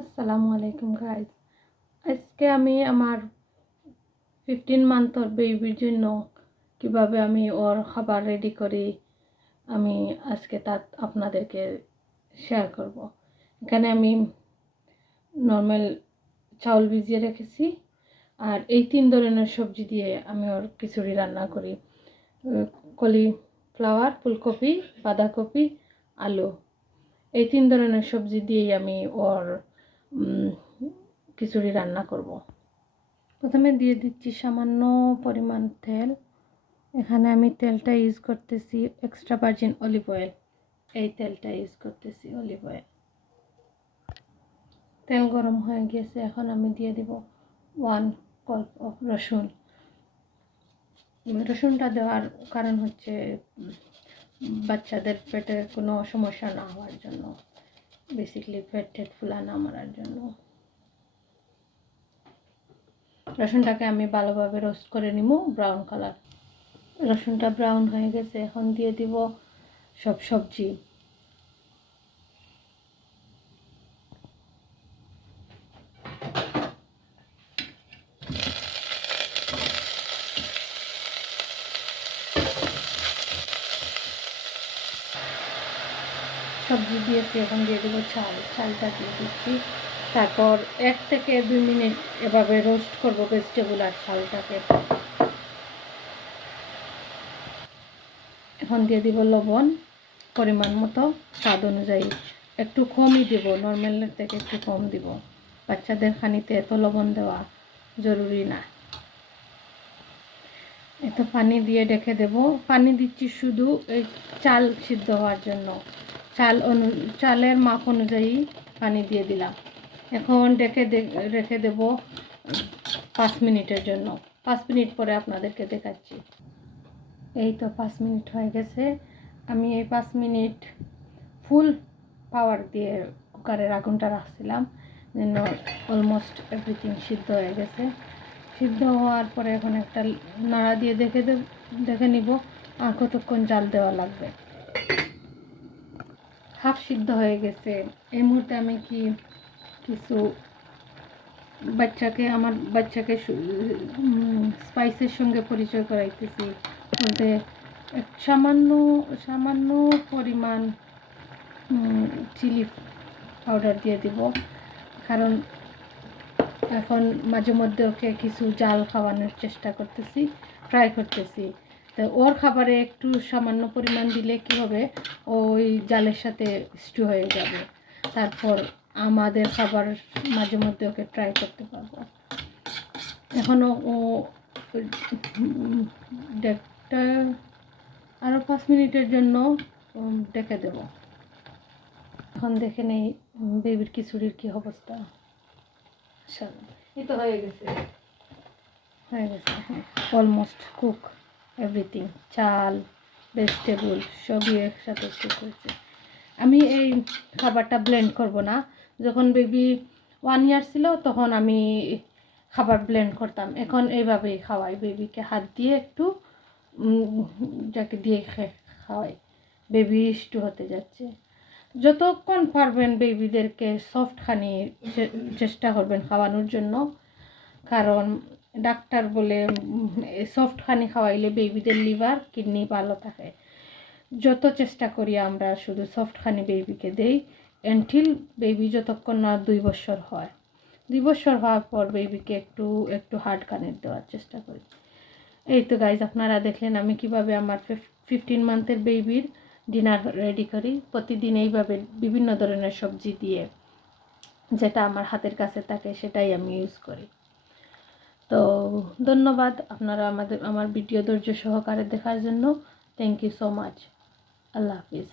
আসসালামু আলাইকুম গাইজ। আজকে আমি আমার 15 মান্থর বেবির জন্য কিভাবে আমি ওর খাবার রেডি করি আমি আজকে তা আপনাদেরকে শেয়ার করব। এখানে আমি নর্মাল চাউল ভিজিয়ে রেখেছি আর এই 3 ধরনের সবজি দিয়ে আমি ওর খিচুড়ি রান্না করি। কলিফ্লাওয়ার, ফুলকপি, বাঁধাকপি, আলু, এই 3 ধরনের সবজি দিয়েই আমি ওর খিচুড়ি রান্না করব। প্রথমে দিয়ে দিচ্ছি সামান্য পরিমাণ তেল। এখানে আমি তেলটা ইউজ করতেছি এক্সট্রা ভার্জিন অলিভ অয়েল। এই তেলটা ইউজ করতেছি অলিভ অয়েল। তেল গরম হয়ে গেছে, এখন আমি দিয়ে দিব 1 কল্প অফ রসুন। রসুনটা দেওয়ার কারণ হচ্ছে বাচ্চাদের পেটে কোনো সমস্যা না হওয়ার জন্য, বেসিক্যালি পেট ফুলা না মারার জন্য। রসুনটাকে আমি ভালোভাবে রোস্ট করে নিব ব্রাউন কালার। রসুনটা ব্রাউন হয়ে গেছে, এখন দিয়ে দিব সব সবজি। সবজি দিয়েছি, এখন দিয়ে দেবো চালটা দিয়ে দিচ্ছি। তারপর 1 থেকে 2 মিনিট এভাবে রোস্ট করব ভেজিটেবল আর চালটাকে। এখন দিয়ে দিব লবণ পরিমাণ মতো, স্বাদ অনুযায়ী। একটু কমই দিব, নর্মালের থেকে একটু কম দিব। বাচ্চাদের খানিতে এত লবণ দেওয়া জরুরি না। এত পানি দিয়ে ঢেকে দেব। পানি দিচ্ছি শুধু এই চাল সিদ্ধ হওয়ার জন্য। চালের মাপ অনুযায়ী পানি দিয়ে দিলাম। এখন রেখে দেব 5 মিনিটের জন্য। 5 মিনিট পরে আপনাদেরকে দেখাচ্ছি। এই তো 5 মিনিট হয়ে গেছে। আমি এই 5 মিনিট ফুল পাওয়ার দিয়ে কুকারের আগুনটা রাখছিলাম, যেন অলমোস্ট এভরিথিং সিদ্ধ হয়ে গেছে। সিদ্ধ হওয়ার পরে এখন একটা নাড়া দিয়ে দেখে নিব আর কতক্ষণ জাল দেওয়া লাগবে। হাফ সিদ্ধ হয়ে গেছে। এই মুহূর্তে আমি কিছু আমার বাচ্চাকে স্পাইসের সঙ্গে পরিচয় করাইতেছি। বলতে সামান্য পরিমাণ চিলি পাউডার দিয়ে দিব, কারণ এখন মাঝে মধ্যে ওকে কিছু জাল খাওয়ানোর চেষ্টা করতেছি, ট্রাই করতেছি। তো ওর খাবারে একটু সামান্য পরিমাণ দিলে কী হবে, ওই জালের সাথে স্টু হয়ে যাবে। তারপর আমাদের খাবার মাঝে মধ্যে ওকে ট্রাই করতে পারবো। এখনও ও ডেকটা আরও 5 মিনিটের জন্য ডেকে দেব। এখন দেখে নেই বেবির খিচুড়ির কী অবস্থা। এই তো হয়ে গেছে অলমোস্ট কুক এভরিথিং। চাল, ভেজিটেবল সবই একসাথে কুক হয়েছে। আমি এই খাবারটা ব্লেন্ড করব না। যখন বেবি 1 ইয়ার ছিল তখন আমি খাবার ব্লেন্ড করতাম। এখন এইভাবেই খাওয়াই বেবিকে, হাত দিয়ে একটু যাকে দিয়ে খাওয়াই। বেবি স্টু হতে যাচ্ছে। যতক্ষণ পারবেন বেবিদেরকে সফট খানি চেষ্টা করবেন খাওয়ানোর জন্য, কারণ ডাক্তার বলে সফট খানি খাওয়াইলে বেবিদের লিভার কিডনি ভালো থাকে। যত চেষ্টা করি আমরা শুধু সফট খানি বেবিকে দেই এনটিল বেবি যতক্ষণ না 2 বছর হয়। 2 বছর হওয়ার পর বেবিকে একটু হার্ড খানি দেওয়ার চেষ্টা করি। এই তো গাইজ, আপনারা দেখলেন আমি কিভাবে আমার 15 মান্থের বেবির ডিনার রেডি করি। প্রতিদিন এইভাবে বিভিন্ন ধরনের সবজি দিয়ে, যেটা আমার হাতের কাছে থাকে সেটাই আমি ইউজ করি। তো ধন্যবাদ আপনারা আমার ভিডিও ধৈর্য সহকারে দেখার জন্য। Thank you so much. আল্লাহ হাফিজ।